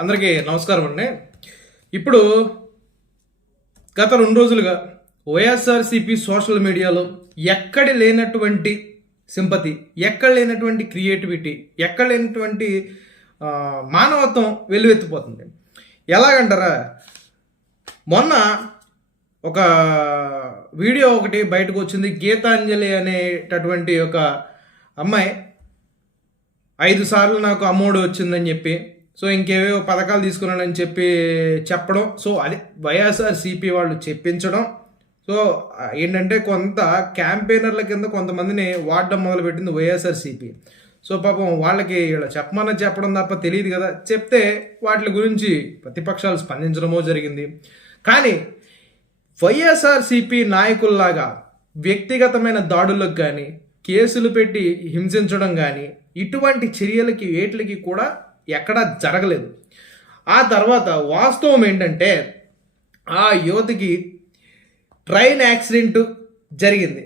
అందరికీ నమస్కారం అండి. ఇప్పుడు గత రెండు రోజులుగా వైఎస్ఆర్సీపీ సోషల్ మీడియాలో ఎక్కడ లేనటువంటి సింపతి ఎక్కడ లేనటువంటి క్రియేటివిటీ ఎక్కడ లేనటువంటి మానవత్వం వెల్లువెత్తిపోతుంది. ఎలాగంటారా? మొన్న ఒక వీడియో ఒకటి బయటకు వచ్చింది. గీతాంజలి అనేటటువంటి ఒక అమ్మాయి ఐదు సార్లు నాకు అమ్మోడు వచ్చిందని చెప్పి సో ఇంకేవేవో పథకాలు తీసుకున్నానని చెప్పి చెప్పడం. సో అది వైఎస్ఆర్ సిపి వాళ్ళు చెప్పించడం. సో ఏంటంటే కొంత క్యాంపెయినర్ల కింద కొంతమందిని వాడడం మొదలుపెట్టింది వైఎస్ఆర్ సిపి సో పాపం వాళ్ళకి ఇలా చెప్పమని చెప్పడం తప్ప తెలియదు కదా. చెప్తే వాటి గురించి ప్రతిపక్షాలు స్పందించడమో జరిగింది. కానీ వైఎస్ఆర్సీపీ నాయకుల్లాగా వ్యక్తిగతమైన దాడులకు కానీ కేసులు పెట్టి హింసించడం కానీ ఇటువంటి చర్యలకి వేట్లకి కూడా ఎక్కడా జరగలేదు. ఆ తర్వాత వాస్తవం ఏంటంటే ఆ యువతికి ట్రైన్ యాక్సిడెంట్ జరిగింది.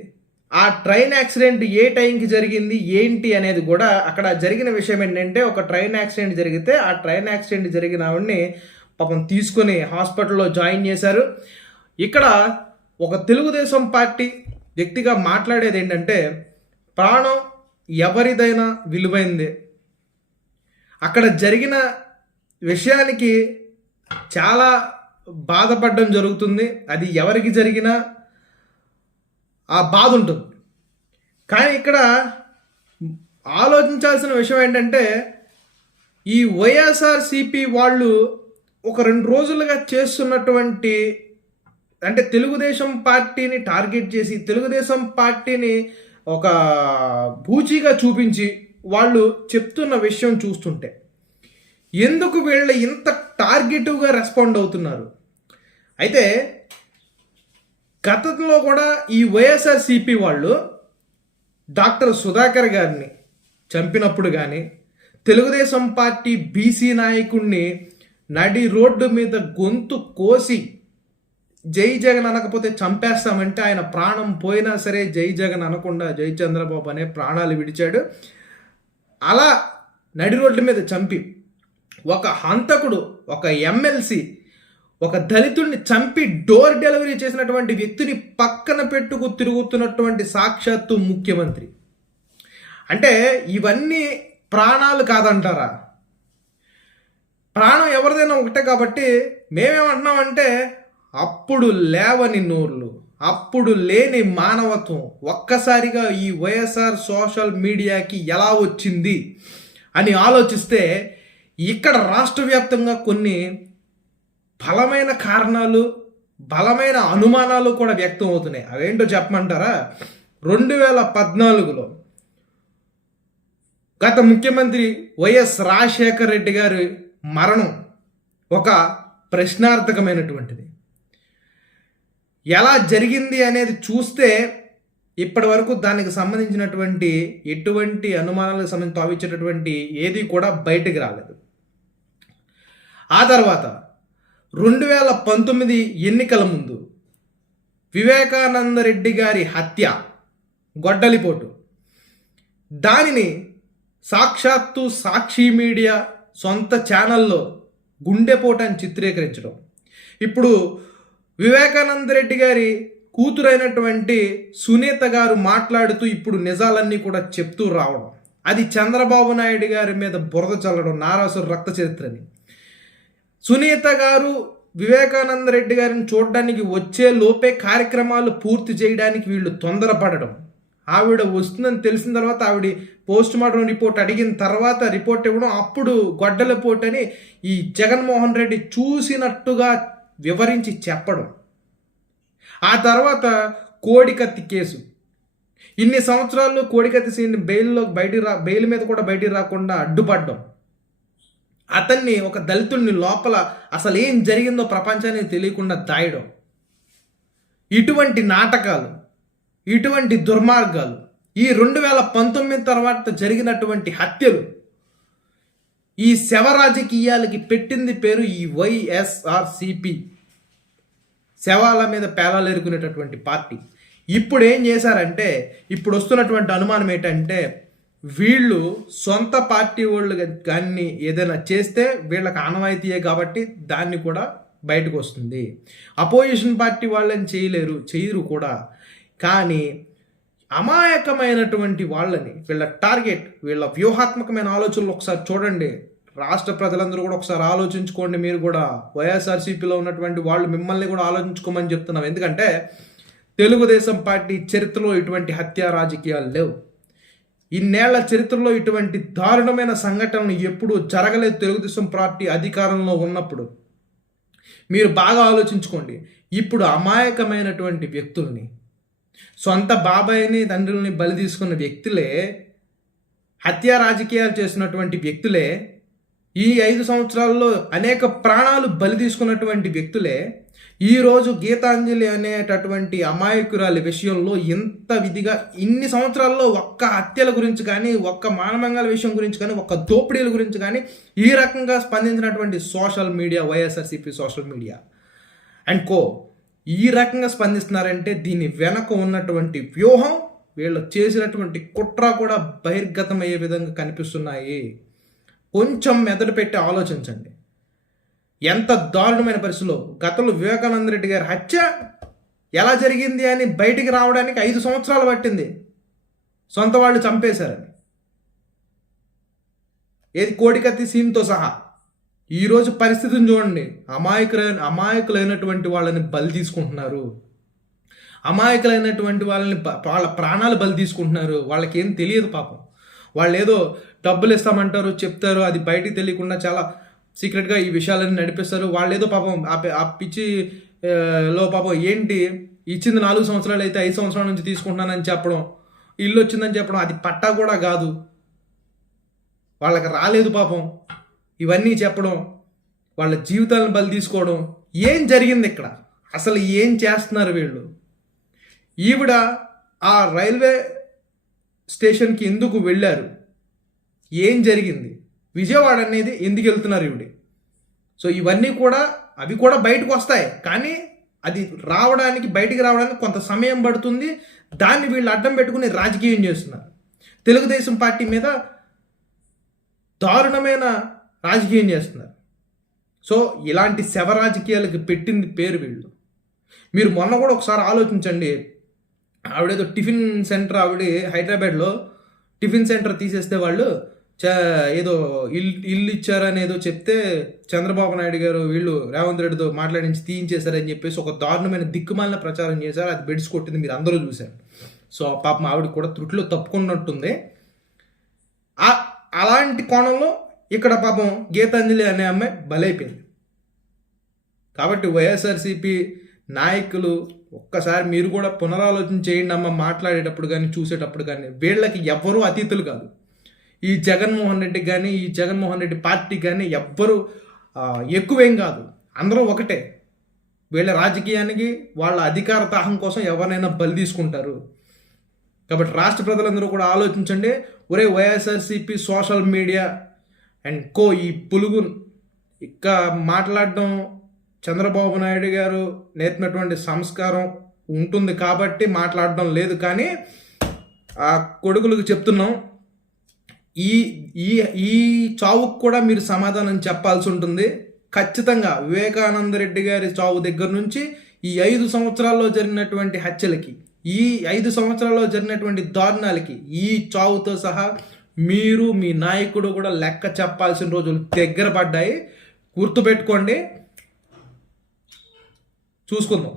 ఆ ట్రైన్ యాక్సిడెంట్ ఏ టైంకి జరిగింది ఏంటి అనేది కూడా అక్కడ జరిగిన విషయం ఏంటంటే ఒక ట్రైన్ యాక్సిడెంట్ జరిగితే ఆ ట్రైన్ యాక్సిడెంట్ జరిగిన ఆవిడ్ని పాపం తీసుకొని హాస్పిటల్లో జాయిన్ చేశారు. ఇక్కడ ఒక తెలుగుదేశం పార్టీ వ్యక్తిగా మాట్లాడేది ఏంటంటే ప్రాణం ఎవరిదైనా విలువైందే. అక్కడ జరిగిన విషయానికి చాలా బాధపడడం జరుగుతుంది. అది ఎవరికి జరిగినా ఆ బాధ ఉంటుంది. కానీ ఇక్కడ ఆలోచించాల్సిన విషయం ఏంటంటే ఈ వైఎస్ఆర్సిపి వాళ్ళు ఒక రెండు రోజులుగా చేస్తున్నటువంటి అంటే తెలుగుదేశం పార్టీని టార్గెట్ చేసి తెలుగుదేశం పార్టీని ఒక బూచిగా చూపించి వాళ్ళు చెప్తున్న విషయం చూస్తుంటే. ఎందుకు వీళ్ళు ఇంత టార్గెటివ్గా రెస్పాండ్ అవుతున్నారు? అయితే గతంలో కూడా ఈ వైఎస్ఆర్సిపి వాళ్ళు డాక్టర్ సుధాకర్ గారిని చంపినప్పుడు కానీ తెలుగుదేశం పార్టీ బీసీ నాయకుడిని నడి రోడ్డు మీద గొంతు కోసి జై జగన్ అనకపోతే చంపేస్తామంటే ఆయన ప్రాణం పోయినా సరే జై జగన్ అనకుండా జై చంద్రబాబు అనే ప్రాణాలు విడిచాడు. అలా నడి రోడ్డు మీద చంపి ఒక హంతకుడు ఒక ఎమ్మెల్సీ ఒక దళితుడిని చంపి డోర్ డెలివరీ చేసినటువంటి వ్యక్తిని పక్కన పెట్టుకు తిరుగుతున్నటువంటి సాక్షాత్తు ముఖ్యమంత్రి. అంటే ఇవన్నీ ప్రాణాలు కాదంటారా? ప్రాణం ఎవరిదైనా ఒకటే కాబట్టి మేమేమంటున్నామంటే అప్పుడు లేవని నోర్లు. అప్పుడు లేని మానవత్వం ఒక్కసారిగా ఈ వైఎస్ఆర్ సోషల్ మీడియాకి ఎలా వచ్చింది అని ఆలోచిస్తే ఇక్కడ రాష్ట్ర వ్యాప్తంగా కొన్ని బలమైన కారణాలు బలమైన అనుమానాలు కూడా వ్యక్తం అవుతున్నాయి. అవేంటో చెప్పమంటారా? రెండు వేల పద్నాలుగులో గత ముఖ్యమంత్రి వైఎస్ రాజశేఖర రెడ్డి గారి మరణం ఒక ప్రశ్నార్థకమైనటువంటిది. ఎలా జరిగింది అనేది చూస్తే ఇప్పటి వరకు దానికి సంబంధించినటువంటి ఎటువంటి అనుమానాలకు సంబంధించి తావిచ్చేటటువంటి ఏది కూడా బయటికి రాలేదు. ఆ తర్వాత రెండు వేల పంతొమ్మిది ఎన్నికల ముందు వివేకానంద రెడ్డి గారి హత్య గొడ్డలిపోటు. దానిని సాక్షాత్తు సాక్షి మీడియా సొంత ఛానల్లో గుండెపోటని చిత్రీకరించడం. ఇప్పుడు వివేకానంద రెడ్డి గారి కూతురైనటువంటి సునీత గారు మాట్లాడుతూ ఇప్పుడు నిజాలన్నీ కూడా చెప్తూ రావడం. అది చంద్రబాబు నాయుడు గారి మీద బురద చల్లడం నారాసుర రక్త చరిత్రని. సునీత గారు వివేకానంద రెడ్డి గారిని చూడడానికి వచ్చే లోపే కార్యక్రమాలు పూర్తి చేయడానికి వీళ్ళు తొందరపడడం. ఆవిడ వస్తుందని తెలిసిన తర్వాత ఆవిడ పోస్ట్ మార్టం రిపోర్ట్ అడిగిన తర్వాత రిపోర్ట్ ఇవ్వడం అప్పుడు గొడ్డల పోటని అని ఈ జగన్మోహన్ రెడ్డి చూసినట్టుగా వివరించి చెప్పడం. ఆ తర్వాత కోడికత్తి కేసు. ఇన్ని సంవత్సరాలు కోడికత్తి సీన్ బెయిల్లో బయటికి రా బెయిల్ మీద కూడా బయటికి రాకుండా అడ్డుపడ్డం. అతన్ని ఒక దళితుడిని లోపల అసలు ఏం జరిగిందో ప్రపంచానికి తెలియకుండా దాయడం ఇటువంటి నాటకాలు ఇటువంటి దుర్మార్గాలు ఈ రెండు వేల పంతొమ్మిది తర్వాత జరిగినటువంటి హత్యలు ఈ శవ రాజకీయాలకి పెట్టింది పేరు ఈ వైఎస్ఆర్సిపి. శవాల మీద పేలాలు ఎరుకునేటటువంటి పార్టీ. ఇప్పుడు ఏం చేశారంటే ఇప్పుడు వస్తున్నటువంటి అనుమానం ఏంటంటే వీళ్ళు సొంత పార్టీ వాళ్ళు కానీ ఏదైనా చేస్తే వీళ్ళకి ఆనవాయితీయే కాబట్టి దాన్ని కూడా బయటకు వస్తుంది. అపోజిషన్ పార్టీ వాళ్ళని చేయలేరు చేయరు కూడా. కానీ అమాయకమైనటువంటి వాళ్ళని వీళ్ళ టార్గెట్ వీళ్ళ వ్యూహాత్మకమైన ఆలోచనలు ఒకసారి చూడండి. రాష్ట్ర ప్రజలందరూ కూడా ఒకసారి ఆలోచించుకోండి మీరు కూడా. వైఎస్ఆర్సీపీలో ఉన్నటువంటి వాళ్ళు మిమ్మల్ని కూడా ఆలోచించుకోమని చెప్తున్నాం. ఎందుకంటే తెలుగుదేశం పార్టీ చరిత్రలో ఇటువంటి హత్యా రాజకీయాలు లేవు. ఇన్నేళ్ళ చరిత్రలో ఇటువంటి దారుణమైన సంఘటనలు ఎప్పుడూ జరగలేదు తెలుగుదేశం పార్టీ అధికారంలో ఉన్నప్పుడు. మీరు బాగా ఆలోచించుకోండి. ఇప్పుడు అమాయకమైనటువంటి వ్యక్తుల్ని సొంత బాబాయిని తండ్రుల్ని బలి తీసుకున్న వ్యక్తులే హత్యా రాజకీయాలు చేసినటువంటి వ్యక్తులే ఈ ఐదు సంవత్సరాల్లో అనేక ప్రాణాలు బలి తీసుకున్నటువంటి వ్యక్తులే ఈరోజు గీతాంజలి అనేటటువంటి అమాయకురాలి విషయంలో ఇంత విధిగా ఇన్ని సంవత్సరాల్లో ఒక్క హత్యల గురించి కానీ ఒక్క మానమంగళ విషయం గురించి కానీ ఒక్క దోపిడీల గురించి కానీ ఈ రకంగా స్పందించినటువంటి social media YSRCP social media. And co ఈ రకంగా స్పందిస్తున్నారంటే దీని వెనక ఉన్నటువంటి వ్యూహం వీళ్ళు చేసినటువంటి కుట్ర కూడా బహిర్గతమయ్యే విధంగా కనిపిస్తున్నాయి. కొంచెం మెదడు పెట్టి ఆలోచించండి. ఎంత దారుణమైన పరిస్థితిలో గతంలో వివేకానంద రెడ్డి గారి హత్య ఎలా జరిగింది అని బయటికి రావడానికి ఐదు సంవత్సరాలు పట్టింది. సొంత వాళ్ళు చంపేశారని. ఏది కోడికత్తి సీన్తో సహా ఈరోజు పరిస్థితిని చూడండి. అమాయకులైన అమాయకులైనటువంటి వాళ్ళని బలి తీసుకుంటున్నారు. అమాయకులైనటువంటి వాళ్ళని వాళ్ళ ప్రాణాలు బలి తీసుకుంటున్నారు. వాళ్ళకి ఏం తెలియదు పాపం. వాళ్ళు ఏదో డబ్బులు ఇస్తామంటారు చెప్తారు అది బయటికి తెలియకుండా చాలా సీక్రెట్గా ఈ విషయాలన్నీ నడిపిస్తారు. వాళ్ళు ఏదో పాపం ఆ పిచ్చి లో పాపం ఏంటి? ఇచ్చింది నాలుగు సంవత్సరాలు అయితే ఐదు సంవత్సరాల నుంచి తీసుకుంటున్నానని చెప్పడం ఇల్లు వచ్చిందని చెప్పడం అది పట్టా కూడా కాదు. వాళ్ళకి రాలేదు పాపం. ఇవన్నీ చెప్పడం వాళ్ళ జీవితాలను బలి తీసుకోవడం ఏం జరిగింది ఇక్కడ? అసలు ఏం చేస్తున్నారు వీళ్ళు? ఈవిడ ఆ రైల్వే స్టేషన్కి ఎందుకు వెళ్ళారు? ఏం జరిగింది? విజయవాడ అనేది ఎందుకు వెళ్తున్నారు ఈవిడ? సో ఇవన్నీ కూడా అవి కూడా బయటకు వస్తాయి. కానీ అది రావడానికి బయటికి రావడానికి కొంత సమయం పడుతుంది. దాన్ని వీళ్ళు అడ్డం పెట్టుకుని రాజకీయం చేస్తున్నారు. తెలుగుదేశం పార్టీ మీద దారుణమైన రాజకీయం చేస్తున్నారు. సో ఇలాంటి శవ రాజకీయాలకు పెట్టింది పేరు వీళ్ళు. మీరు మొన్న కూడా ఒకసారి ఆలోచించండి. ఆవిడేదో టిఫిన్ సెంటర్ ఆవిడ హైదరాబాద్లో టిఫిన్ సెంటర్ తీసేస్తే వాళ్ళు చ ఏదో ఇల్లు ఇల్లు ఇచ్చారని ఏదో చెప్తే చంద్రబాబు నాయుడు గారు వీళ్ళు రేవంత్ రెడ్డితో మాట్లాడించి తీయించేశారని చెప్పేసి ఒక దారుణమైన దిక్కుమాలిన ప్రచారం చేశారు. అది బెడ్స్ కొట్టింది మీరు అందరూ చూశారు. సో పాపం ఆవిడ కూడా త్రుట్లో తప్పుకున్నట్టుంది. అలాంటి కోణంలో ఇక్కడ పాపం గీతాంజలి అనే అమ్మాయి బలైపోయింది. కాబట్టి వైఎస్ఆర్సీపీ నాయకులు ఒక్కసారి మీరు కూడా పునరాలోచన చేయండి అమ్మ మాట్లాడేటప్పుడు కానీ చూసేటప్పుడు కానీ. వీళ్ళకి ఎవ్వరూ అతీతులు కాదు. ఈ జగన్మోహన్ రెడ్డి కానీ ఈ జగన్మోహన్ రెడ్డి పార్టీ కానీ ఎవ్వరు ఎక్కువేం కాదు. అందరూ ఒకటే. వీళ్ళ రాజకీయానికి వాళ్ళ అధికార దాహం కోసం ఎవరినైనా బలి తీసుకుంటారు. కాబట్టి రాష్ట్ర ప్రజలందరూ కూడా ఆలోచించండి. ఒరే YSRCP social media and co ఈ పులుగు ఇంకా మాట్లాడడం చంద్రబాబు నాయుడు గారు నేర్పినటువంటి సంస్కారం ఉంటుంది కాబట్టి మాట్లాడడం లేదు. కానీ ఆ కొడుకులకు చెప్తున్నాం ఈ ఈ ఈ చావుకు కూడా మీరు సమాధానం చెప్పాల్సి ఉంటుంది. ఖచ్చితంగా వివేకానంద రెడ్డి గారి చావు దగ్గర నుంచి ఈ ఐదు సంవత్సరాల్లో జరిగినటువంటి హత్యలకి ఈ ఐదు సంవత్సరాల్లో జరిగినటువంటి దారుణాలకి ఈ చావుతో సహా మీరు మీ నాయకుడు కూడా లెక్క చెప్పాల్సిన రోజులు దగ్గర పడ్డాయి. గుర్తుపెట్టుకోండి చూసుకుందాం.